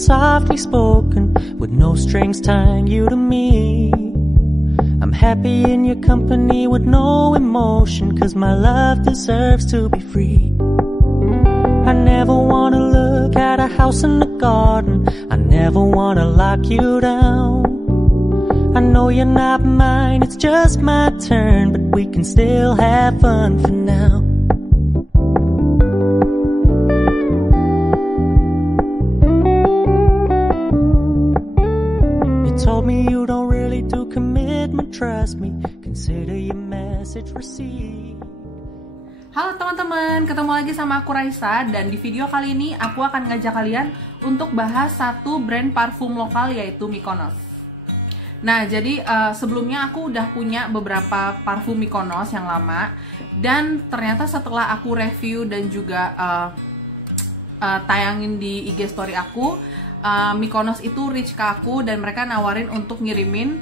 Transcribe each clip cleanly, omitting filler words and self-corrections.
softly spoken, with no strings tying you to me. I'm happy in your company with no emotion, 'cause my love deserves to be free. I never wanna look at a house in the garden, I never wanna lock you down. I know you're not mine, it's just my turn, but we can still have fun for now. You told me you don't really do commitment, trust me, consider your message received. Halo teman-teman, ketemu lagi sama aku Raisa, dan di video kali ini aku akan ngajak kalian untuk bahas satu brand parfum lokal, yaitu Mykonos. Nah, jadi sebelumnya aku udah punya beberapa parfum Mykonos yang lama, dan ternyata setelah aku review dan juga tayangin di IG story aku, Mykonos itu reach ke aku dan mereka nawarin untuk ngirimin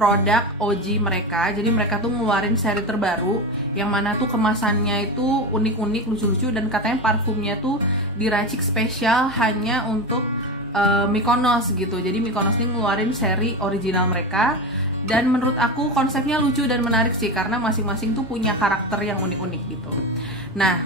produk OG mereka. Jadi mereka tuh ngeluarin seri terbaru yang mana tuh kemasannya itu unik-unik, lucu-lucu, dan katanya parfumnya tuh diracik spesial hanya untuk Mykonos gitu. Jadi Mykonos ini ngeluarin seri original mereka, dan menurut aku konsepnya lucu dan menarik sih, karena masing-masing tuh punya karakter yang unik-unik gitu. Nah,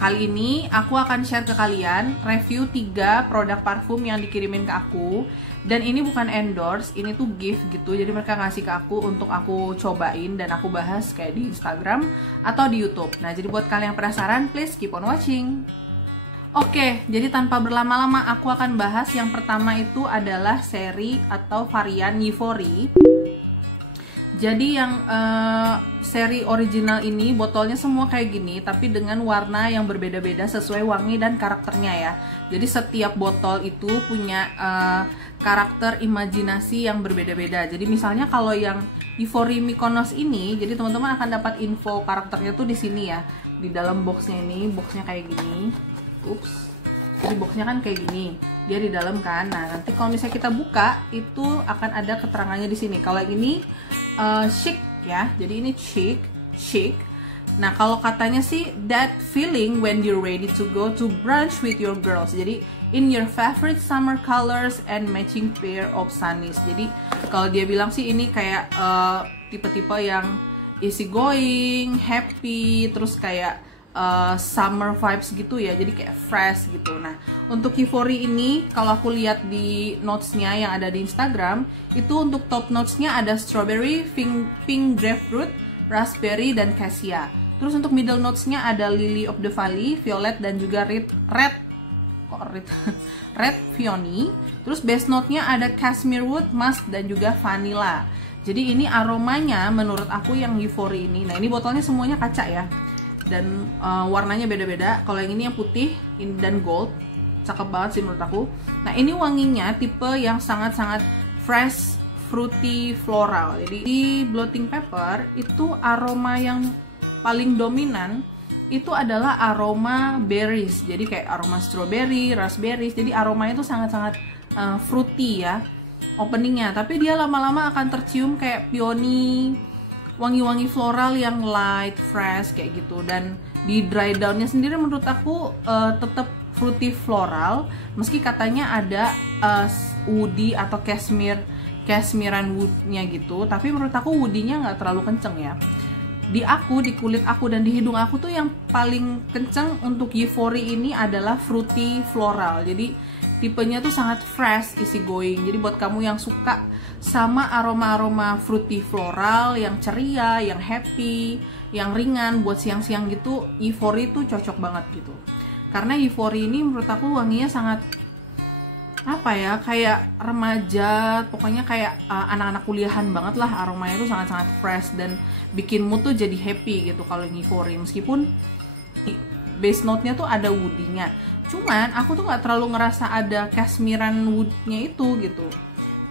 kali ini aku akan share ke kalian review 3 produk parfum yang dikirimin ke aku. Dan ini bukan endorse, ini tuh gift gitu. Jadi mereka ngasih ke aku untuk aku cobain dan aku bahas kayak di Instagram atau di YouTube. Nah, jadi buat kalian yang penasaran, please keep on watching. Oke, jadi tanpa berlama-lama aku akan bahas. Yang pertama itu adalah seri atau varian Euphoria. Jadi yang seri original ini botolnya semua kayak gini, tapi dengan warna yang berbeda-beda sesuai wangi dan karakternya ya. Jadi setiap botol itu punya karakter imajinasi yang berbeda-beda. Jadi misalnya kalau yang Euphoria Mykonos ini, jadi teman-teman akan dapat info karakternya tuh di sini ya, di dalam boxnya ini. Boxnya kayak gini. Ups. Jadi boxnya kan kayak gini, dia di dalam kan. Nah, nanti kalau misalnya kita buka, itu akan ada keterangannya di sini. Kalau ini chic ya, jadi ini chic. Nah, kalau katanya sih, that feeling when you're ready to go to brunch with your girls. Jadi in your favorite summer colors and matching pair of sunnies. Jadi kalau dia bilang sih ini kayak tipe-tipe yang easy going, happy, terus kayak summer vibes gitu ya, jadi kayak fresh gitu. Nah, untuk Euphoria ini kalau aku lihat di notesnya yang ada di Instagram, itu untuk top notesnya ada strawberry, pink grapefruit, raspberry, dan cassia. Terus untuk middle notesnya ada lily of the valley, violet, dan juga red peony. Terus base note-nya ada cashmere wood, musk, dan juga vanilla. Jadi ini aromanya menurut aku yang Euphoria ini. Nah, ini botolnya semuanya kaca ya, dan warnanya beda-beda. Kalau yang ini yang putih dan gold, cakep banget sih menurut aku. Nah, ini wanginya tipe yang sangat-sangat fresh, fruity, floral. Jadi di blotting paper itu aroma yang paling dominan itu adalah aroma berries. Jadi kayak aroma strawberry, raspberry. Jadi aromanya itu sangat-sangat fruity ya openingnya. Tapi dia lama-lama akan tercium kayak peony, wangi-wangi floral yang light, fresh kayak gitu. Dan di dry downnya sendiri menurut aku tetap fruity floral, meski katanya ada woody atau cashmerean woodnya gitu. Tapi menurut aku woody-nya nggak terlalu kenceng ya. Di kulit aku dan di hidung aku tuh yang paling kenceng untuk Euphoria ini adalah fruity floral. Jadi tipenya tuh sangat fresh, easy going. Jadi buat kamu yang suka sama aroma-aroma fruity floral, yang ceria, yang happy, yang ringan, buat siang-siang gitu, Euphoria tuh cocok banget gitu. Karena Euphoria ini menurut aku wanginya sangat, apa ya, kayak remaja, pokoknya kayak anak-anak kuliahan banget lah. Aromanya tuh sangat-sangat fresh dan bikin mood tuh jadi happy gitu kalau Euphoria. Meskipun base note-nya tuh ada woody-nya, cuman aku tuh nggak terlalu ngerasa ada cashmerean wood-nya itu gitu.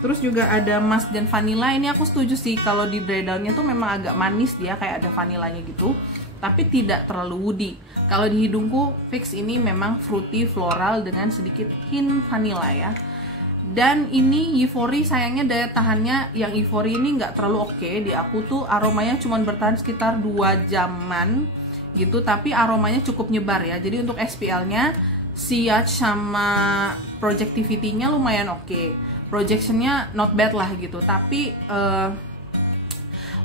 Terus juga ada musk dan vanilla. Ini aku setuju sih, kalau di dry down-nya tuh memang agak manis dia, kayak ada vanillanya gitu, tapi tidak terlalu woody. Kalau di hidungku fix ini memang fruity floral dengan sedikit hint vanilla ya. Dan ini Euphoria sayangnya daya tahannya yang Euphoria ini nggak terlalu oke. Di aku tuh aromanya cuma bertahan sekitar 2 jaman gitu, tapi aromanya cukup nyebar ya. Jadi untuk SPL-nya sillage sama projectivity-nya lumayan oke. Projectionnya not bad lah gitu, tapi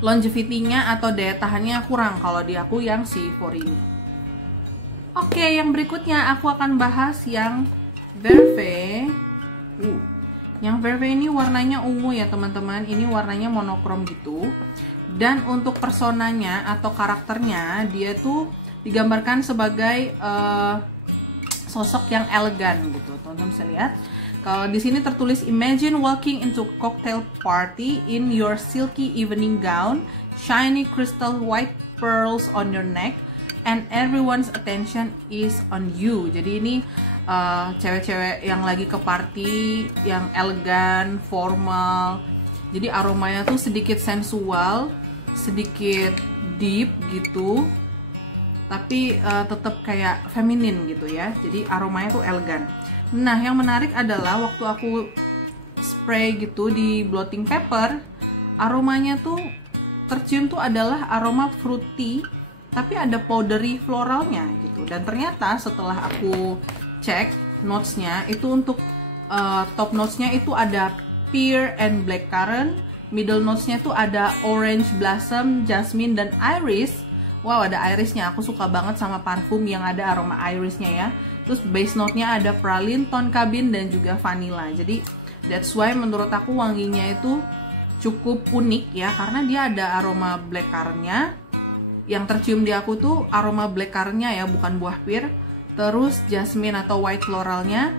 longevity-nya atau daya tahannya kurang kalau di aku yang C4 ini. Oke, yang berikutnya aku akan bahas yang Verve. Yang Verve ini warnanya ungu ya teman-teman, ini warnanya monokrom gitu. Dan untuk personanya atau karakternya, dia tuh digambarkan sebagai sosok yang elegan gitu. Teman-teman bisa lihat. Kalau di sini tertulis, imagine walking into a cocktail party in your silky evening gown, shiny crystal white pearls on your neck, and everyone's attention is on you. Jadi ini cewek-cewek yang lagi ke party, yang elegan, formal. Jadi aromanya tuh sedikit sensual, sedikit deep gitu, tapi tetap kayak feminin gitu ya. Jadi aromanya tuh elegan. Nah, yang menarik adalah waktu aku spray gitu di blotting paper, aromanya tuh tercium tuh adalah aroma fruity, tapi ada powdery floralnya gitu. Dan ternyata setelah aku cek notesnya, itu untuk top notesnya itu ada pear and blackcurrant, middle notesnya tuh ada orange blossom, jasmine, dan iris. Wow, ada irisnya. Aku suka banget sama parfum yang ada aroma irisnya ya. Terus base note-nya ada praline, tonka-bean, dan juga vanilla. Jadi that's why menurut aku wanginya itu cukup unik ya, karena dia ada aroma blackcurrant-nya. Yang tercium di aku tuh aroma blackcurrant-nya ya, bukan buah pear. Terus jasmine atau white floralnya,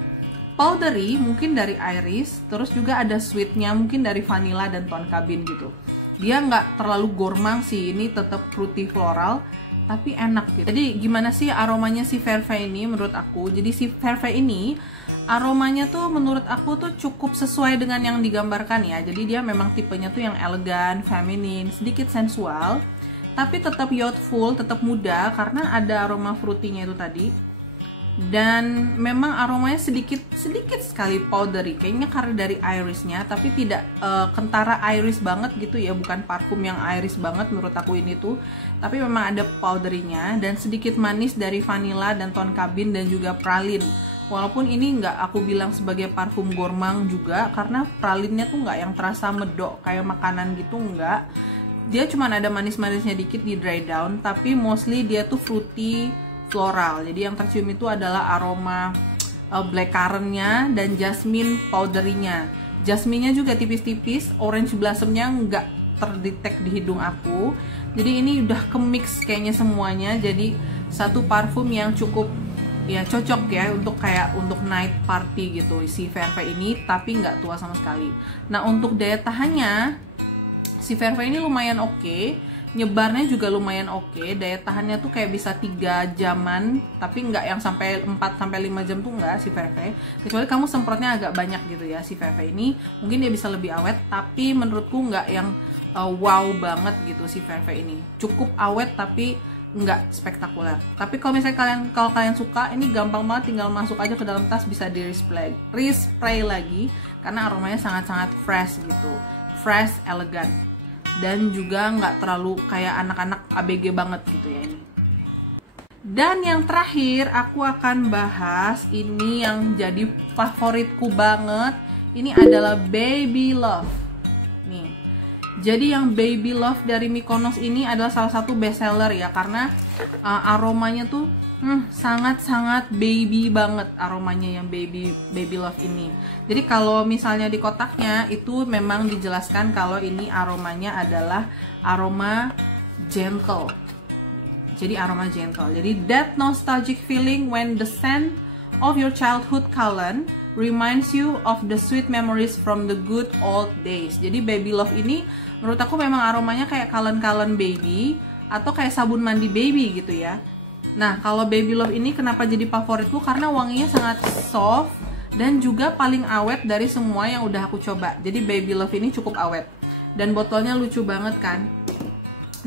powdery mungkin dari iris, terus juga ada sweetnya mungkin dari vanilla dan tonka-bean gitu. Dia nggak terlalu gourmand sih, ini tetap fruity floral, tapi enak gitu. Jadi gimana sih aromanya si Verve ini menurut aku? Jadi si Verve ini aromanya tuh menurut aku tuh cukup sesuai dengan yang digambarkan ya. Jadi dia memang tipenya tuh yang elegan, feminin, sedikit sensual, tapi tetap youthful, tetap muda karena ada aroma fruity-nya itu tadi. Dan memang aromanya sedikit sekali powdery, kayaknya karena dari irisnya, tapi tidak kentara iris banget gitu ya, bukan parfum yang iris banget menurut aku ini tuh, tapi memang ada powderynya dan sedikit manis dari vanilla dan tonka-bean dan juga praline. Walaupun ini nggak aku bilang sebagai parfum gourmand juga, karena pralinnya tuh nggak yang terasa medok kayak makanan gitu, nggak. Dia cuma ada manis-manisnya dikit di dry down, tapi mostly dia tuh fruity floral. Jadi yang tercium itu adalah aroma blackcurrant-nya dan jasmine powdery-nya. Jasmine-nya juga tipis-tipis, orange blossom-nya nggak terdetek di hidung aku. Jadi ini udah kemix kayaknya semuanya. Jadi satu parfum yang cukup ya cocok ya untuk kayak untuk night party gitu si Verve ini, tapi nggak tua sama sekali. Nah, untuk daya tahannya si Verve ini lumayan oke. Nyebarnya juga lumayan oke, daya tahannya tuh kayak bisa 3 jaman, tapi nggak yang sampai 4-5 jam tuh nggak si Verve. Kecuali kamu semprotnya agak banyak gitu ya si Verve ini, mungkin dia bisa lebih awet, tapi menurutku nggak yang wow banget gitu si Verve ini. Cukup awet tapi nggak spektakuler. Tapi kalau misalnya kalian suka, ini gampang banget, tinggal masuk aja ke dalam tas, bisa di respray lagi karena aromanya sangat-sangat fresh gitu, fresh, elegan. Dan juga nggak terlalu kayak anak-anak ABG banget gitu ya ini. Dan yang terakhir aku akan bahas ini yang jadi favoritku banget. Ini adalah Baby Love. Nih. Jadi yang Baby Love dari Mykonos ini adalah salah satu bestseller ya, karena aromanya tuh sangat-sangat baby banget aromanya yang Baby Love ini. Jadi kalau misalnya di kotaknya itu memang dijelaskan kalau ini aromanya adalah aroma gentle. Jadi aroma gentle. Jadi that nostalgic feeling when the scent of your childhood cologne reminds you of the sweet memories from the good old days. Jadi Baby Love ini menurut aku memang aromanya kayak cologne baby atau kayak sabun mandi baby gitu ya. Nah, kalau Baby Love ini kenapa jadi favoritku? Karena wanginya sangat soft dan juga paling awet dari semua yang udah aku coba. Jadi Baby Love ini cukup awet. Dan botolnya lucu banget kan?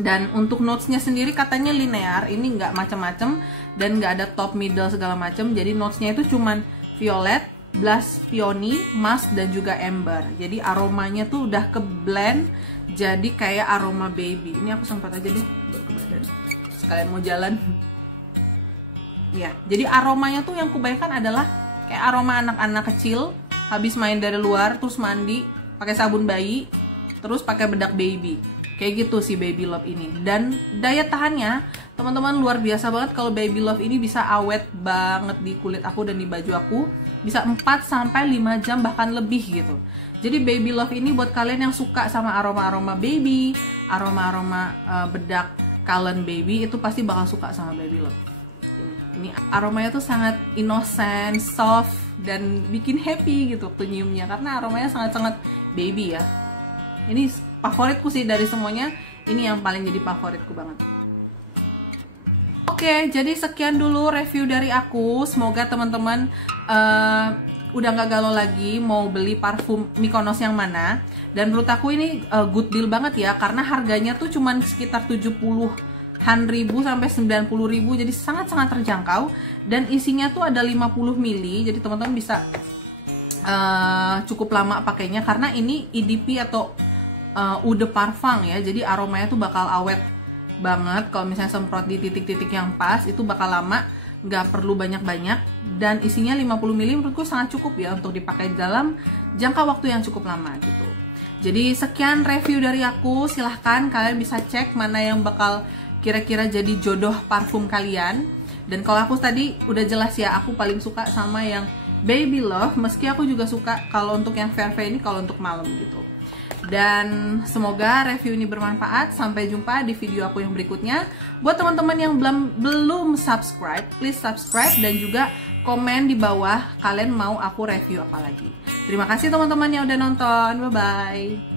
Dan untuk notesnya sendiri katanya linear, ini nggak macem-macem dan nggak ada top, middle segala macem. Jadi notesnya itu cuman violet, blush peony, musk, dan juga amber. Jadi aromanya tuh udah ke blend jadi kayak aroma baby. Ini aku sempat aja deh buat ke badan sekalian mau jalan. Ya, jadi aromanya tuh yang kubayangkan adalah kayak aroma anak-anak kecil habis main dari luar, terus mandi pakai sabun bayi, terus pakai bedak baby. Kayak gitu sih Baby Love ini. Dan daya tahannya teman-teman luar biasa banget. Kalau Baby Love ini bisa awet banget di kulit aku dan di baju aku, bisa 4-5 jam bahkan lebih gitu. Jadi Baby Love ini buat kalian yang suka sama aroma-aroma baby, aroma-aroma bedak Cullen Baby, itu pasti bakal suka sama Baby Love. Ini aromanya tuh sangat innocent, soft, dan bikin happy gitu waktu nyiumnya, karena aromanya sangat-sangat baby ya. Ini favoritku sih dari semuanya, ini yang paling jadi favoritku banget. Oke, jadi sekian dulu review dari aku. Semoga teman-teman udah nggak galau lagi mau beli parfum Mykonos yang mana. Dan menurut aku ini good deal banget ya, karena harganya tuh cuman sekitar 70-an ribu sampai 90.000, jadi sangat-sangat terjangkau. Dan isinya tuh ada 50 ml, jadi teman-teman bisa cukup lama pakainya, karena ini EDP atau eau de parfum ya, jadi aromanya tuh bakal awet banget. Kalau misalnya semprot di titik-titik yang pas, itu bakal lama, nggak perlu banyak-banyak. Dan isinya 50 ml menurutku sangat cukup ya untuk dipakai dalam jangka waktu yang cukup lama gitu. Jadi sekian review dari aku, silahkan kalian bisa cek mana yang bakal kira-kira jadi jodoh parfum kalian. Dan kalau aku tadi udah jelas ya, aku paling suka sama yang Baby Love, meski aku juga suka kalau untuk yang Fair Fair ini kalau untuk malam gitu. Dan semoga review ini bermanfaat. Sampai jumpa di video aku yang berikutnya. Buat teman-teman yang belum subscribe, please subscribe dan juga komen di bawah kalian mau aku review apa lagi. Terima kasih teman-teman yang udah nonton. Bye-bye.